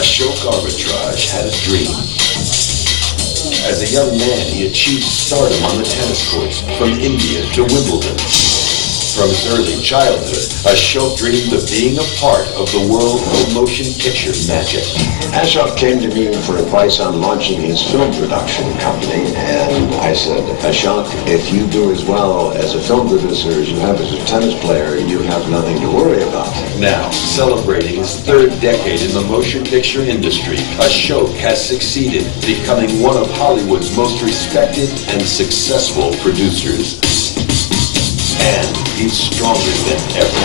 Ashok Amritraj had a dream. As a young man, he achieved stardom on the tennis courts, from India to Wimbledon. From his early childhood, Ashok dreamed of being a part of the world of motion picture magic. Ashok came to me for advice on launching his film production company, and I said, Ashok, if you do as well as a film producer as you have as a tennis player, you have nothing to worry about. Now, celebrating his third decade in the motion picture industry, Ashok has succeeded, becoming one of Hollywood's most respected and successful producers. And he's stronger than ever.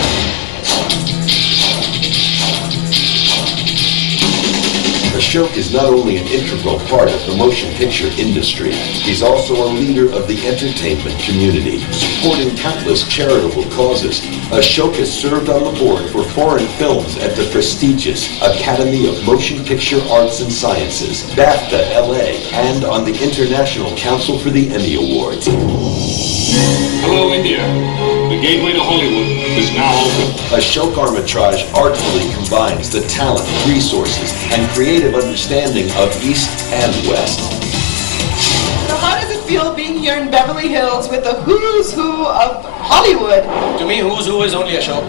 Ashok is not only an integral part of the motion picture industry, he's also a leader of the entertainment community, supporting countless charitable causes. Ashok has served on the board for foreign films at the prestigious Academy of Motion Picture Arts and Sciences, BAFTA LA, and on the International Council for the Emmy Awards. Hello, India. The gateway to Hollywood is now open. Ashok Amritraj artfully combines the talent, resources, and creative understanding of East and West. So how does it feel being here in Beverly Hills with the who's who of Hollywood? To me, who's who is only Ashok.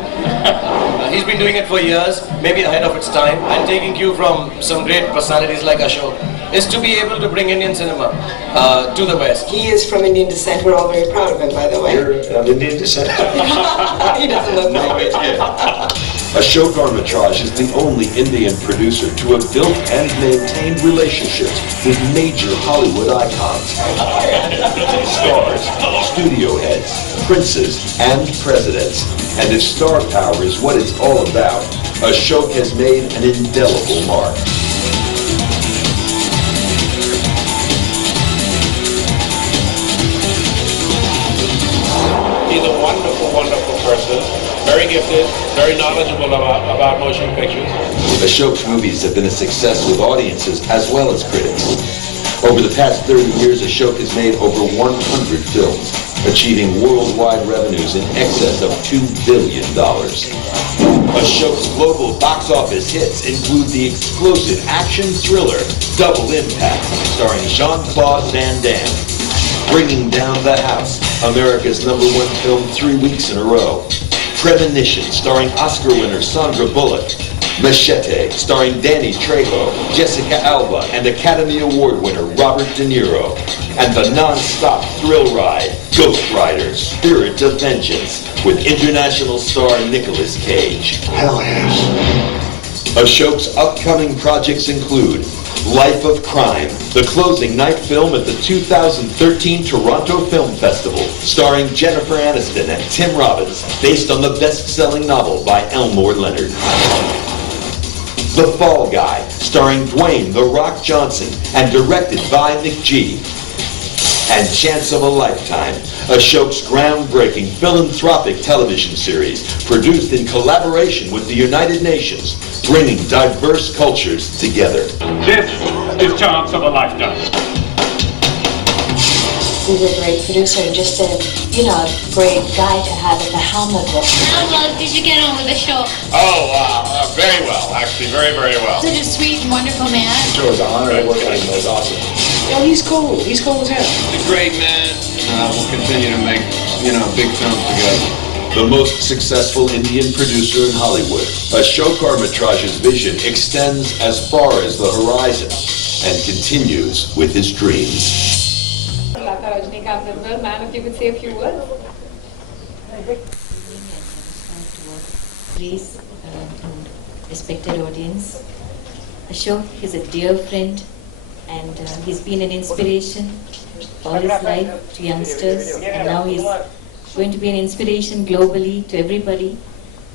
He's been doing it for years, maybe ahead of its time, and taking cue from some great personalities like Ashok is to be able to bring Indian cinema to the West. He is from Indian descent. We're all very proud of him, by the way. You're of Indian descent? He doesn't look like it. Ashok Amritraj is the only Indian producer to have built and maintained relationships with major Hollywood icons, stars, studio heads, princes, and presidents. And if star power is what it's all about, Ashok has made an indelible mark. He's a wonderful, wonderful person, very gifted, very knowledgeable about motion pictures. Ashok's movies have been a success with audiences as well as critics. Over the past 30 years, Ashok has made over 100 films, achieving worldwide revenues in excess of $2 billion. Ashok's global box office hits include the explosive action thriller Double Impact, starring Jean-Claude Van Damme, Bringing Down the House, America's #1 film 3 weeks in a row, Premonition, starring Oscar winner Sandra Bullock, Machete, starring Danny Trejo, Jessica Alba, and Academy Award winner Robert De Niro, and the non-stop thrill ride, Ghost Rider, Spirit of Vengeance, with international star Nicolas Cage. Hell yes. Ashok's upcoming projects include Life of Crime, the closing night film at the 2013 Toronto Film Festival, starring Jennifer Aniston and Tim Robbins, based on the best-selling novel by Elmore Leonard. The Fall Guy, starring Dwayne "The Rock" Johnson and directed by McGee. And Chance of a Lifetime, Ashok's groundbreaking philanthropic television series, produced in collaboration with the United Nations, bringing diverse cultures together. This is Chance of a Lifetime. He's a great producer and just a, great guy to have at the helm of it. How well did you get on with the show? Oh, very well, actually, very, very well. Such a sweet, wonderful man. It was an honor to work with him. It was awesome. He's cool. He's cool as hell. He's a great man. We'll continue to make, big films together. The most successful Indian producer in Hollywood, Ashok Amritraj's vision extends as far as the horizon and continues with his dreams. Ma'am, if you could say a few words. Please, and respected audience, Ashok is a dear friend and he's been an inspiration all his life to youngsters, and now he's going to be an inspiration globally to everybody.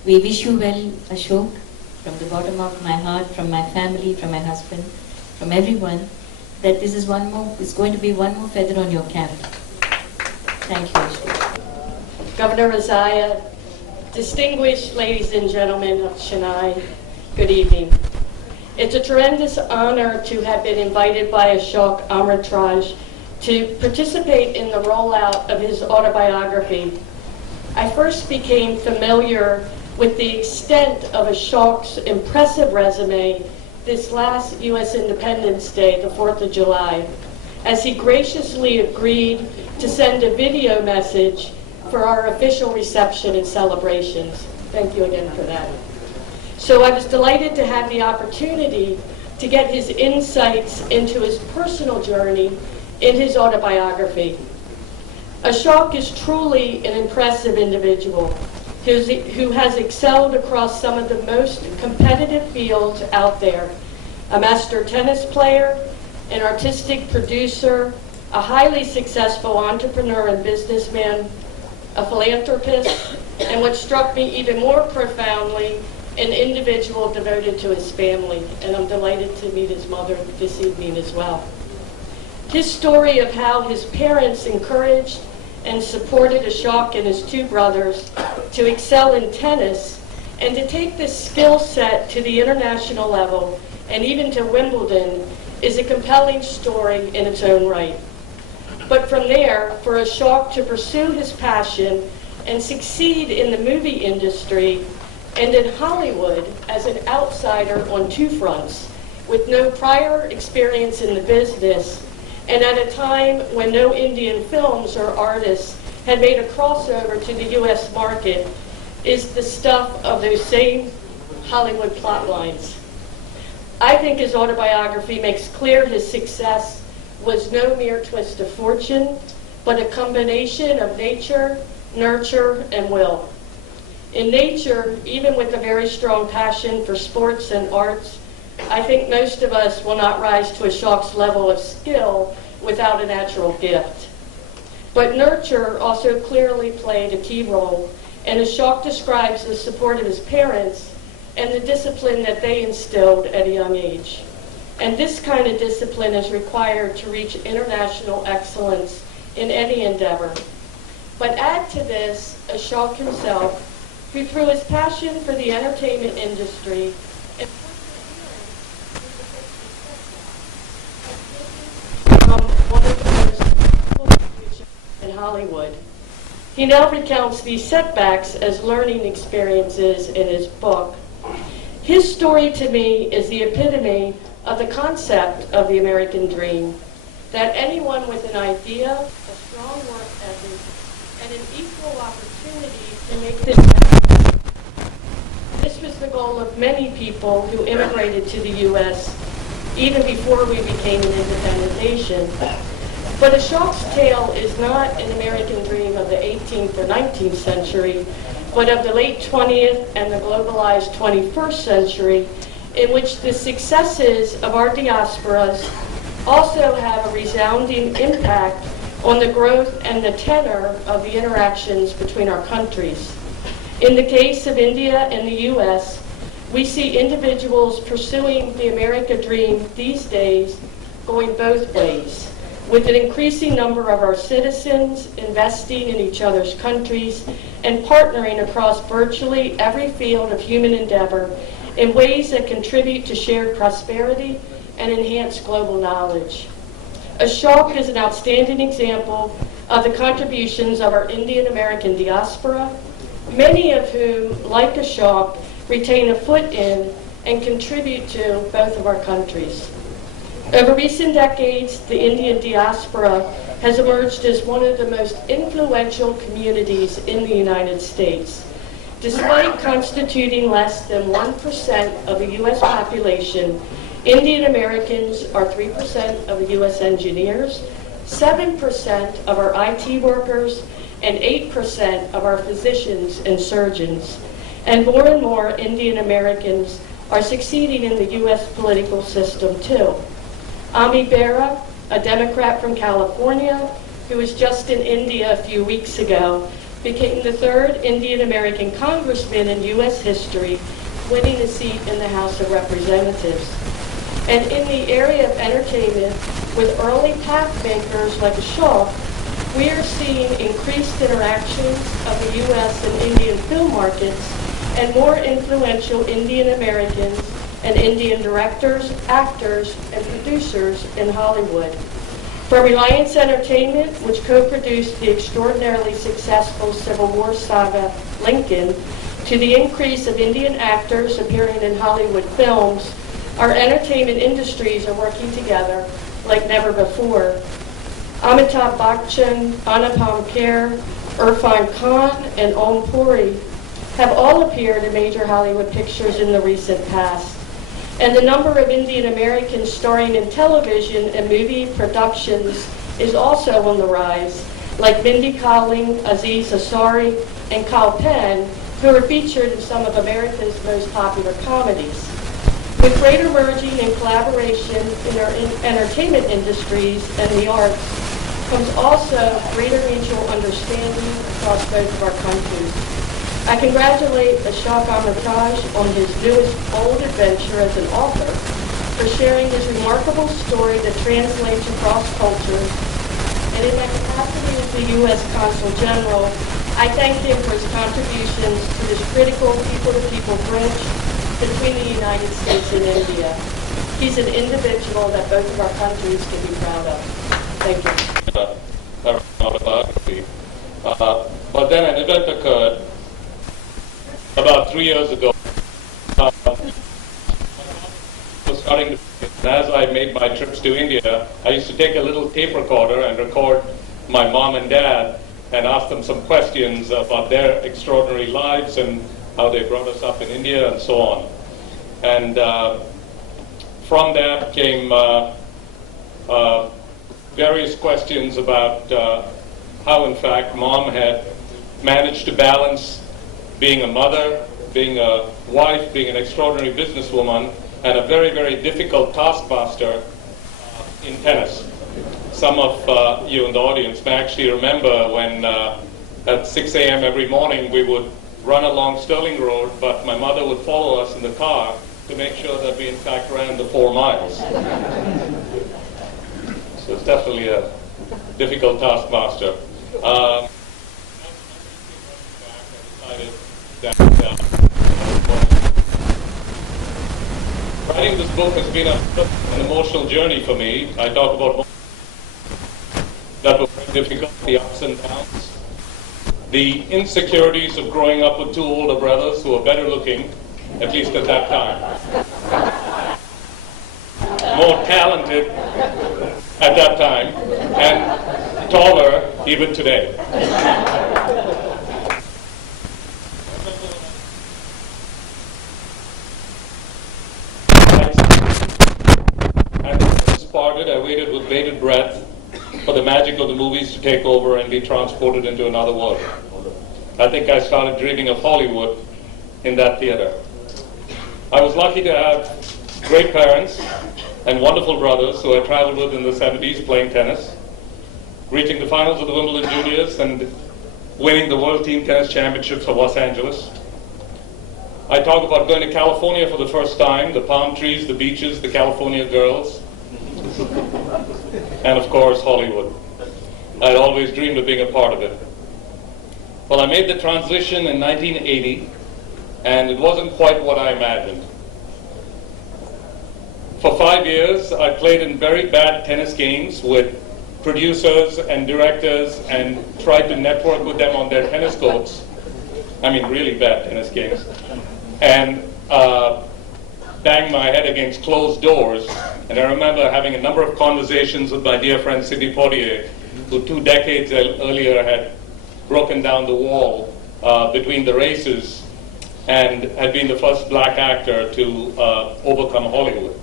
We wish you well, Ashok, from the bottom of my heart, from my family, from my husband, from everyone, that this is it's going to be one more feather on your cap. Thank you, Ashok. Governor Razaya, distinguished ladies and gentlemen of Chennai, good evening. It's a tremendous honor to have been invited by Ashok Amritraj to participate in the rollout of his autobiography. I first became familiar with the extent of Ashok's impressive resume this last U.S. Independence Day, the 4th of July, as he graciously agreed to send a video message for our official reception and celebrations. Thank you again for that. So I was delighted to have the opportunity to get his insights into his personal journey in his autobiography. Ashok is truly an impressive individual who has excelled across some of the most competitive fields out there. A master tennis player, an artistic producer, a highly successful entrepreneur and businessman, a philanthropist, and what struck me even more profoundly, an individual devoted to his family. And I'm delighted to meet his mother this evening as well. His story of how his parents encouraged and supported Ashok and his two brothers to excel in tennis and to take this skill set to the international level and even to Wimbledon is a compelling story in its own right. But from there, for Ashok to pursue his passion and succeed in the movie industry and in Hollywood as an outsider on two fronts, with no prior experience in the business, and at a time when no Indian films or artists had made a crossover to the U.S. market, is the stuff of those same Hollywood plot lines. I think his autobiography makes clear his success was no mere twist of fortune, but a combination of nature, nurture, and will. In nature, even with a very strong passion for sports and arts, I think most of us will not rise to Ashok's level of skill without a natural gift. But nurture also clearly played a key role, and Ashok describes the support of his parents and the discipline that they instilled at a young age. And this kind of discipline is required to reach international excellence in any endeavor. But add to this Ashok himself, who through his passion for the entertainment industry and one of the most in Hollywood. He now recounts these setbacks as learning experiences in his book. His story to me is the epitome of the concept of the American dream, that anyone with an idea, a strong work ethic, and an equal opportunity to make this happen. This was the goal of many people who immigrated to the U.S. even before we became an independent nation. But Ashok's tale is not an American dream of the 18th or 19th century, but of the late 20th and the globalized 21st century, in which the successes of our diasporas also have a resounding impact on the growth and the tenor of the interactions between our countries. In the case of India and the U.S., we see individuals pursuing the America dream these days going both ways, with an increasing number of our citizens investing in each other's countries and partnering across virtually every field of human endeavor in ways that contribute to shared prosperity and enhance global knowledge. Ashok is an outstanding example of the contributions of our Indian American diaspora, many of whom, like Ashok, retain a foot in and contribute to both of our countries. Over recent decades, the Indian diaspora has emerged as one of the most influential communities in the United States. Despite constituting less than 1% of the U.S. population, Indian Americans are 3% of the U.S. engineers, 7% of our IT workers, and 8% of our physicians and surgeons. And more Indian Americans are succeeding in the U.S. political system too. Ami Bera, a Democrat from California, who was just in India a few weeks ago, became the third Indian American congressman in U.S. history, winning a seat in the House of Representatives. And in the area of entertainment, with early path makers like Ashok, we are seeing increased interactions of the U.S. and Indian film markets and more influential Indian Americans and Indian directors, actors, and producers in Hollywood. From Reliance Entertainment, which co-produced the extraordinarily successful Civil War saga Lincoln, to the increase of Indian actors appearing in Hollywood films, Our entertainment industries are working together like never before. Amitabh Bachchan, Anupam Kher, Irfan Khan, and Om Puri have all appeared in major Hollywood pictures in the recent past. And the number of Indian Americans starring in television and movie productions is also on the rise, like Mindy Kaling, Aziz Ansari, and Kal Penn, who are featured in some of America's most popular comedies. With greater merging and collaboration in our entertainment industries and the arts, comes also greater mutual understanding across both of our countries. I congratulate Ashok Amritraj on his newest bold adventure as an author for sharing his remarkable story that translates across cultures. And in my capacity as the U.S. Consul General, I thank him for his contributions to this critical people-to-people bridge between the United States and India. He's an individual that both of our countries can be proud of. Thank you. But then an event occurred about 3 years ago. And as I made my trips to India, I used to take a little tape recorder and record my mom and dad and ask them some questions about their extraordinary lives and how they brought us up in India and so on. And from that came various questions about how, in fact, Mom had managed to balance being a mother, being a wife, being an extraordinary businesswoman, and a very, very difficult taskmaster in tennis. Some of you in the audience may actually remember when at 6 a.m. every morning we would run along Sterling Road, but my mother would follow us in the car to make sure that we in fact ran the 4 miles. So it's definitely a difficult taskmaster. Writing this book has been an emotional journey for me. I talk about that were very difficult, the ups and downs, the insecurities of growing up with 2 older brothers who were better looking, at least at that time, more talented at that time, and taller even today. I waited with bated breath for the magic of the movies to take over and be transported into another world. I think I started dreaming of Hollywood in that theater. I was lucky to have great parents and wonderful brothers who I traveled with in the 70s playing tennis, reaching the finals of the Wimbledon Juniors and winning the World Team Tennis Championships of Los Angeles. I talk about going to California for the first time, the palm trees, the beaches, the California girls, and of course Hollywood. I'd always dreamed of being a part of it. Well, I made the transition in 1980, and it wasn't quite what I imagined. For 5 years, I played in very bad tennis games with producers and directors and tried to network with them on their tennis courts. I mean, really bad tennis games. And banged my head against closed doors. And I remember having a number of conversations with my dear friend Sidney Poitier, who 2 decades earlier had broken down the wall between the races and had been the first black actor to overcome Hollywood.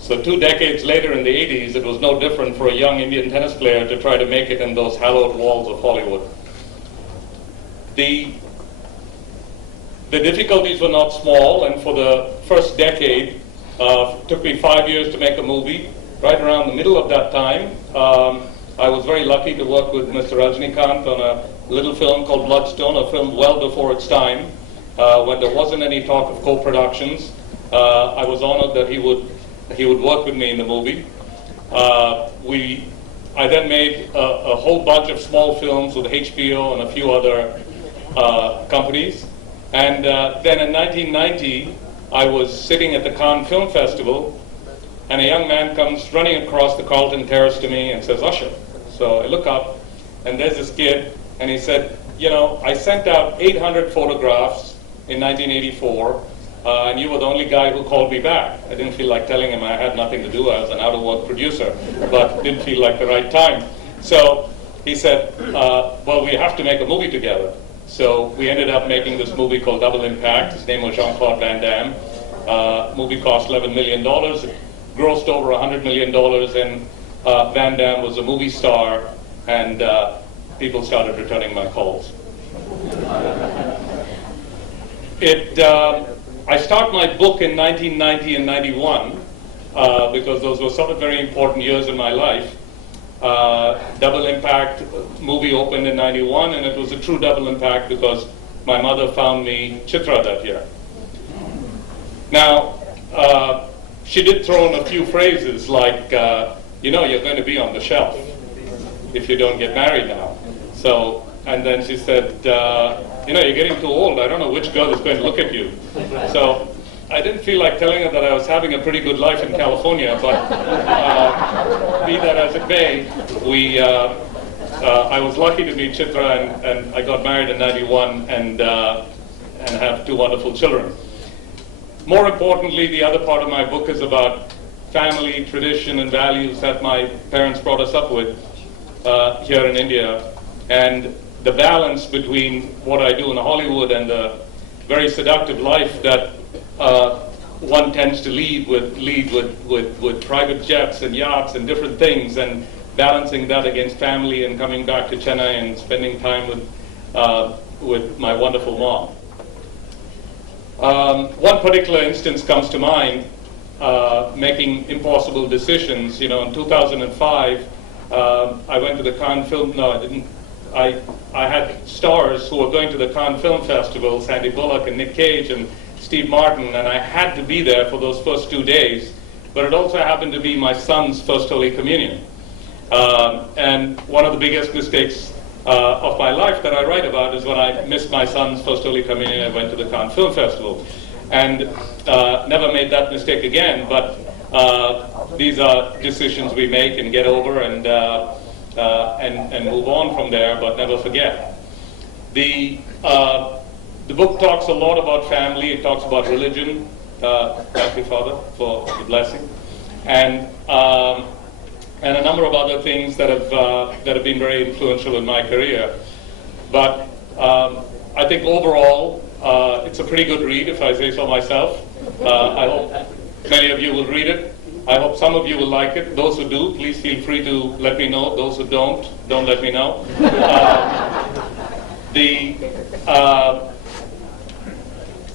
So 2 decades later in the 80s, it was no different for a young Indian tennis player to try to make it in those hallowed walls of Hollywood. The difficulties were not small, and for the first decade, it took me 5 years to make a movie. Right around the middle of that time, I was very lucky to work with Mr. Rajnikant on a little film called Bloodstone, a film well before its time, when there wasn't any talk of co-productions. I was honored that he would work with me in the movie. I then made a whole bunch of small films with HBO and a few other companies. And then in 1990, I was sitting at the Cannes Film Festival, and a young man comes running across the Carlton Terrace to me and says, "Ashok." So I look up, and there's this kid, and he said, "You know, I sent out 800 photographs in 1984, and you were the only guy who called me back. I didn't feel like telling him I had nothing to do. I was an out-of-work producer, but didn't feel like the right time. So he said, well, we have to make a movie together. So we ended up making this movie called Double Impact. His name was Jean-Claude Van Damme. Movie cost $11 million. It grossed over $100 million, and Van Damme was a movie star, and people started returning my calls. I start my book in 1990 and 91 because those were sort of very important years in my life. Double Impact movie opened in 91, and it was a true double impact because my mother found me Chitra that year. Now, she did throw in a few phrases like, you know, you're going to be on the shelf if you don't get married now. So, and then she said, you know, you're getting too old. I don't know which girl is going to look at you. So I didn't feel like telling her that I was having a pretty good life in California, but be that as it may, I was lucky to meet Chitra, and I got married in 91 and have two wonderful children. More importantly, the other part of my book is about family, tradition, and values that my parents brought us up with here in India, and the balance between what I do in Hollywood and the very seductive life that one tends to lead with private jets and yachts and different things, and balancing that against family and coming back to Chennai and spending time with my wonderful mom. One particular instance comes to mind, making impossible decisions. You know, in 2005, I went to the Cannes Film. No, I didn't. I had stars who were going to the Cannes Film Festival, Sandy Bullock and Nick Cage and Steve Martin, and I had to be there for those first 2 days. But it also happened to be my son's first Holy Communion. And one of the biggest mistakes of my life that I write about is when I missed my son's first Holy Communion. I went to the Cannes Film Festival, and never made that mistake again. But these are decisions we make and get over and move on from there, but never forget. The book talks a lot about family. It talks about religion. Thank you, Father, for the blessing, and a number of other things that have been very influential in my career. But I think overall, it's a pretty good read, if I say so myself. I hope many of you will read it. I hope some of you will like it. Those who do, please feel free to let me know. Those who don't let me know.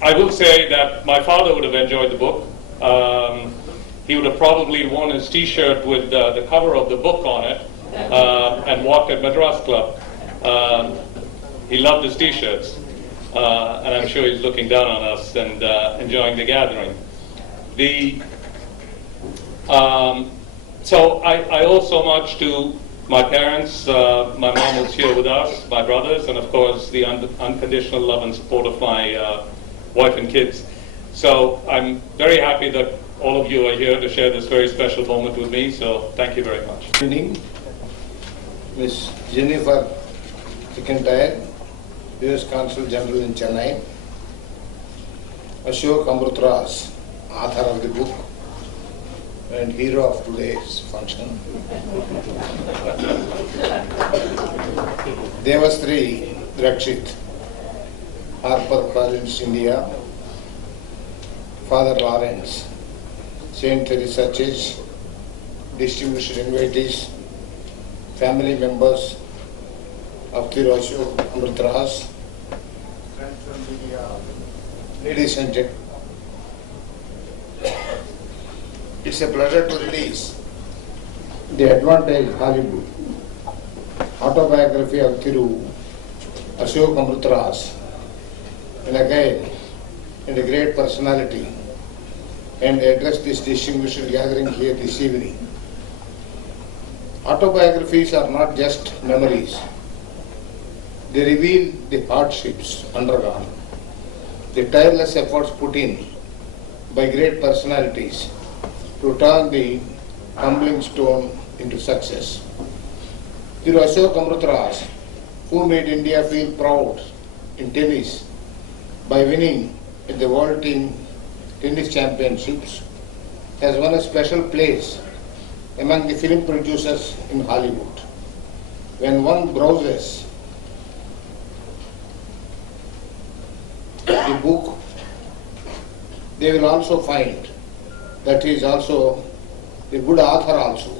I will say that my father would have enjoyed the book. He would have probably worn his T-shirt with the cover of the book on it and walked at Madras Club. He loved his T-shirts, and I'm sure he's looking down on us and enjoying the gathering. So I owe so much to my parents. My mom was here with us, my brothers, and of course the unconditional love and support of my wife and kids. So I'm very happy that all of you are here to share this very special moment with me, so thank you very much. Good evening, Ms. Jennifer McIntyre, U.S. Consul General in Chennai, Ashok Amritraj, author of the book and hero of today's function, Devasri Rakshit, Harper College, India, Father Lawrence, St. Teresa Church, distinguished invitees, family members of Ashok Amritraj, friends from the ladies and gentlemen. It's a pleasure to release The Advantage Hollywood, autobiography of Thiru Ashok Amritraj, and again, and a great personality, and address this distinguished gathering here this evening. Autobiographies are not just memories. They reveal the hardships undergone, the tireless efforts put in by great personalities to turn the tumbling stone into success. Thiru Ashok Amritraj, who made India feel proud in tennis by winning at the World Team tennis championships, has won a special place among the film producers in Hollywood. When one browses the book, they will also find that he is also a good author also.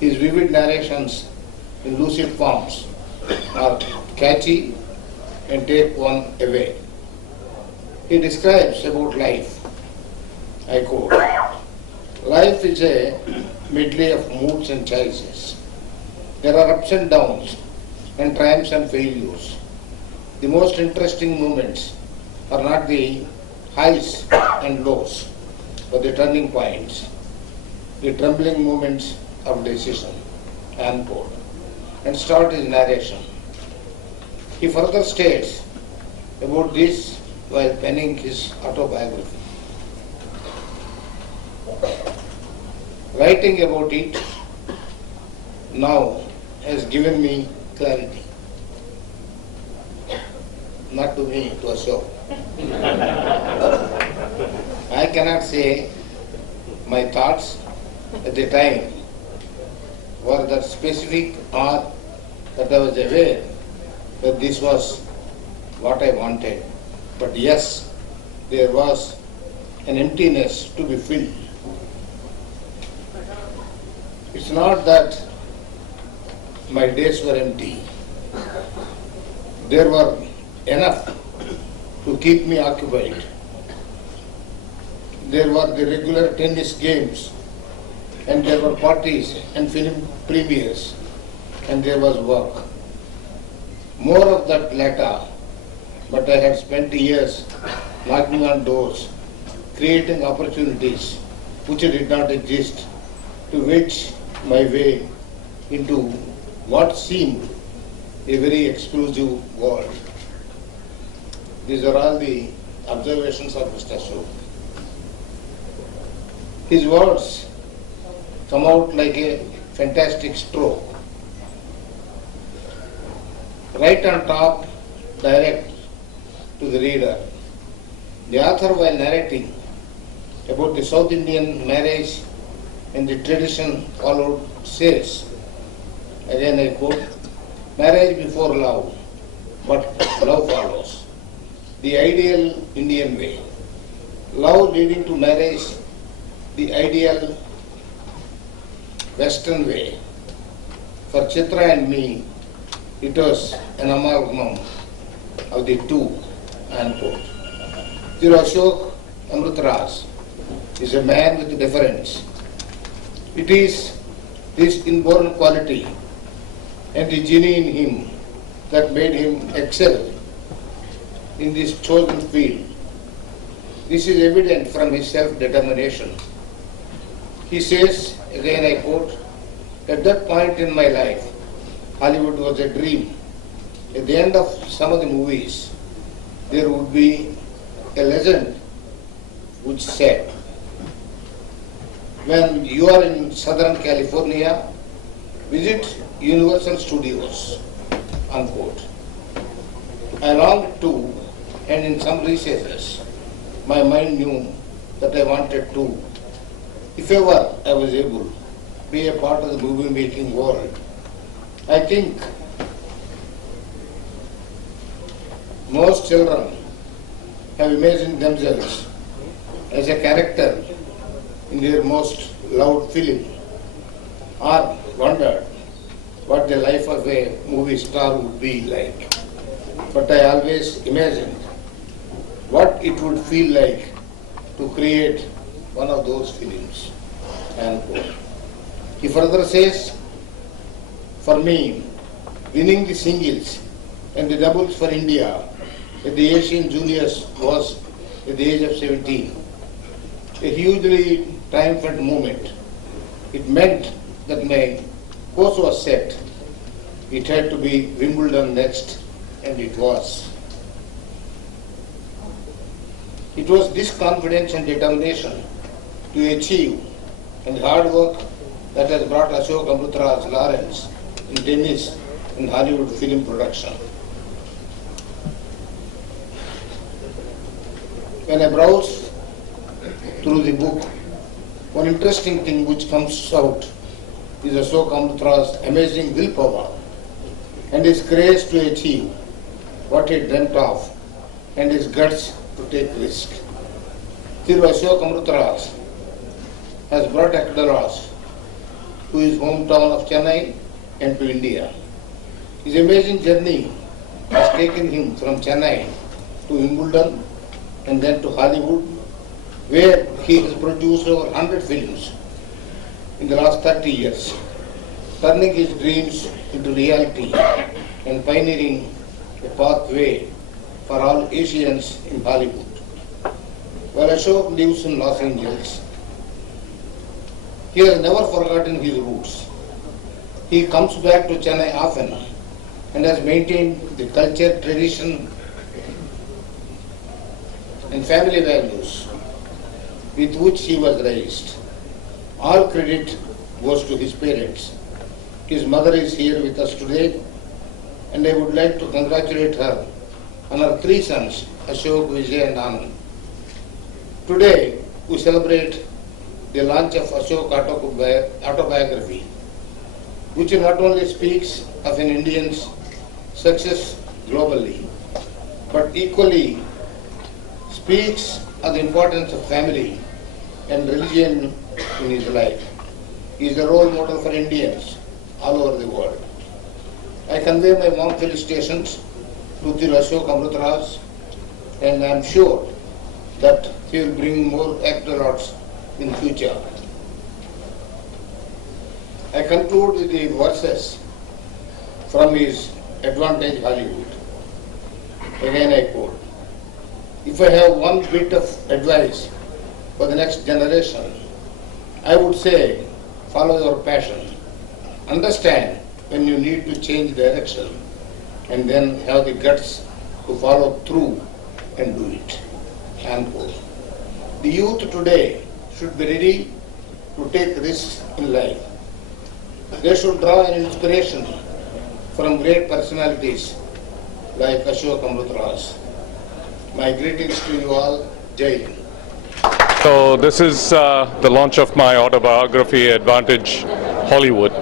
His vivid narrations in lucid forms are catchy and take one away. He describes about life, I quote, "Life is a medley of moods and choices. There are ups and downs and triumphs and failures. The most interesting moments are not the highs and lows, but the turning points, the trembling moments of decision," unquote, and start his narration. He further states about this while penning his autobiography. Writing about it now has given me clarity. Not to me, to Ashok. I cannot say my thoughts at the time were that specific or that I was aware that this was what I wanted. But yes, there was an emptiness to be filled. It's not that my days were empty. There were enough to keep me occupied. There were the regular tennis games, and there were parties and film premieres, and there was work. More of that later, but I had spent years knocking on doors, creating opportunities which did not exist, to wedge my way into what seemed a very exclusive world. These are all the observations of Mr. Ashok. His words come out like a fantastic stroke. Right on top, direct to the reader. The author, while narrating about the South Indian marriage and the tradition followed, says, again I quote, "Marriage before love, but love follows. The ideal Indian way. Love leading to marriage, the ideal Western way. For Chitra and me, it was an amalgam of the two," unquote. Sir Ashok Amritraj is a man with difference. It is this inborn quality and the genie in him that made him excel in this chosen field. This is evident from his self-determination. He says, again I quote, "At that point in my life, Hollywood was a dream. At the end of some of the movies, there would be a legend which said, when you are in Southern California, visit Universal Studios," unquote. I longed to, and in some recesses, my mind knew that I wanted to, if ever I was able, be a part of the movie making world. I think most children have imagined themselves as a character in their most loved film, or wondered what the life of a movie star would be like. But I always imagined what it would feel like to create one of those films. Unquote. He further says, "For me, winning the singles and the doubles for India at the Asian Juniors was, at the age of 17, a hugely triumphant moment. It meant that my course was set. It had to be Wimbledon next, and it was. It was this confidence and determination to achieve and hard work that has brought Ashok Amritraj laurels in tennis and Hollywood film production. When I browse through the book, one interesting thing which comes out is Ashok Amritraj's amazing willpower and his courage to achieve what he dreamt of and his guts to take risk. Thiru Ashok Amritraj has brought Amritraj to his hometown of Chennai and to India. His amazing journey has taken him from Chennai to Wimbledon and then to Hollywood, where he has produced over 100 films in the last 30 years, turning his dreams into reality and pioneering a pathway for all Asians in Hollywood. While Ashok lives in Los Angeles, he has never forgotten his roots. He comes back to Chennai often and has maintained the culture, tradition, and family values with which he was raised. All credit goes to his parents. His mother is here with us today, and I would like to congratulate her on her 3 sons, Ashok, Vijay and Anand. Today, we celebrate the launch of Ashok autobiography, which not only speaks of an Indian's success globally, but equally speaks of the importance of family and religion in his life. He is a role model for Indians all over the world. I convey my warm felicitations to Thiru Ashok Amritraj, and I am sure that he will bring more accolades in future. I conclude with the verses from his Advantage Hollywood. Again I quote, "If I have one bit of advice for the next generation, I would say follow your passion. Understand when you need to change direction, and then have the guts to follow through and do it." Unquote. The youth today should be ready to take risks in life. They should draw an inspiration from great personalities like Ashok Amritraj. My greetings to you all. Jai Hind. So this is the launch of my autobiography, Advantage Hollywood.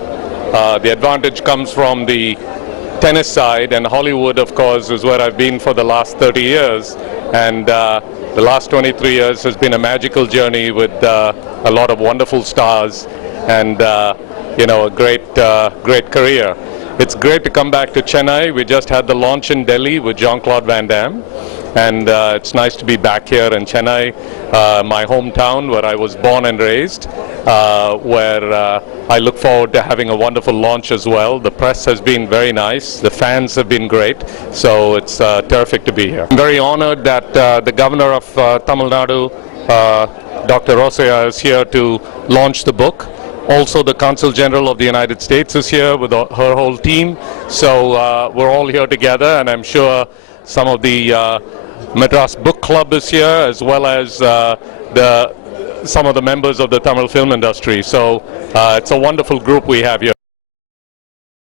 The advantage comes from the tennis side, and Hollywood, of course, is where I've been for the last 30 years. And the last 23 years has been a magical journey with a lot of wonderful stars and a great career. It's great to come back to Chennai. We just had the launch in Delhi with Jean-Claude Van Damme, and it's nice to be back here in Chennai, my hometown where I was born and raised, where I look forward to having a wonderful launch as well. The press has been very nice, the fans have been great, so it's terrific to be here. I'm very honored that the governor of Tamil Nadu, Dr. Rosaya, is here to launch the book. Also, the Consul General of the United States is here with her whole team. So we're all here together, and I'm sure some of the Madras Book Club is here, as well as some of the members of the Tamil film industry. So it's a wonderful group we have here.